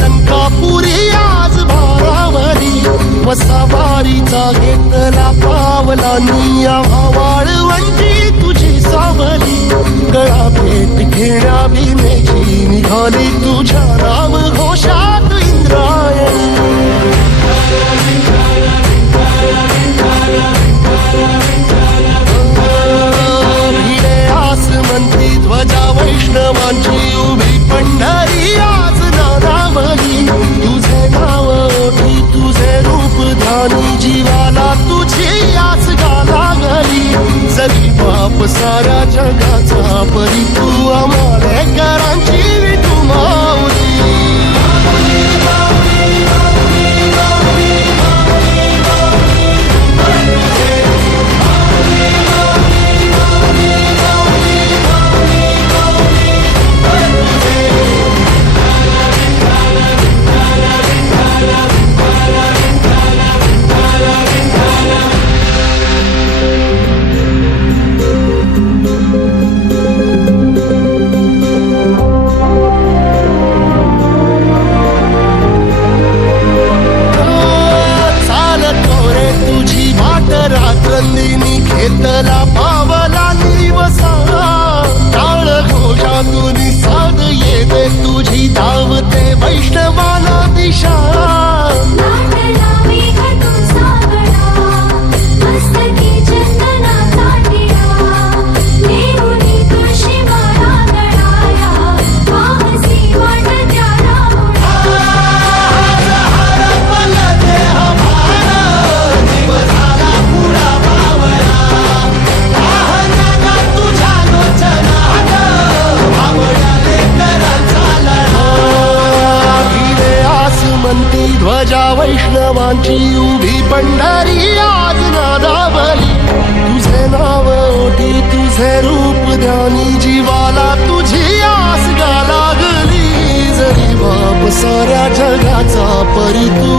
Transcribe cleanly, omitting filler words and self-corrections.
लंकापुरी आज भारावरी वसावारीचा घेतला पावला निया वाळवंटी तुझी सावली गळा भेट घेण्या भीमेची निघाली तुझ्या राम घोषात इंद्रायणी भिडे आसमंती ध्वजा वैष्णवांची उभी पंढरी आज नानावली तुझे नाव ओठी तुझे रूप ध्यानी जीवाला तुझी आस गा लागली जरी बाप साऱ्या जगाचा परी तू आमालेकरांची विठू माऊली रात्रंदिनी घेतला पावला दिवसा टाळ घोषातून साध येते तुझी धावते वैष्णवाला दिशा ध्वजा वैष्णवांची उभी पंढरी आज नादावली तुझे नाव ओठी तुझे रूप ध्यानी जीवाला तुझी आस गा लागली जरी बाप साऱ्या जगाचा परी तू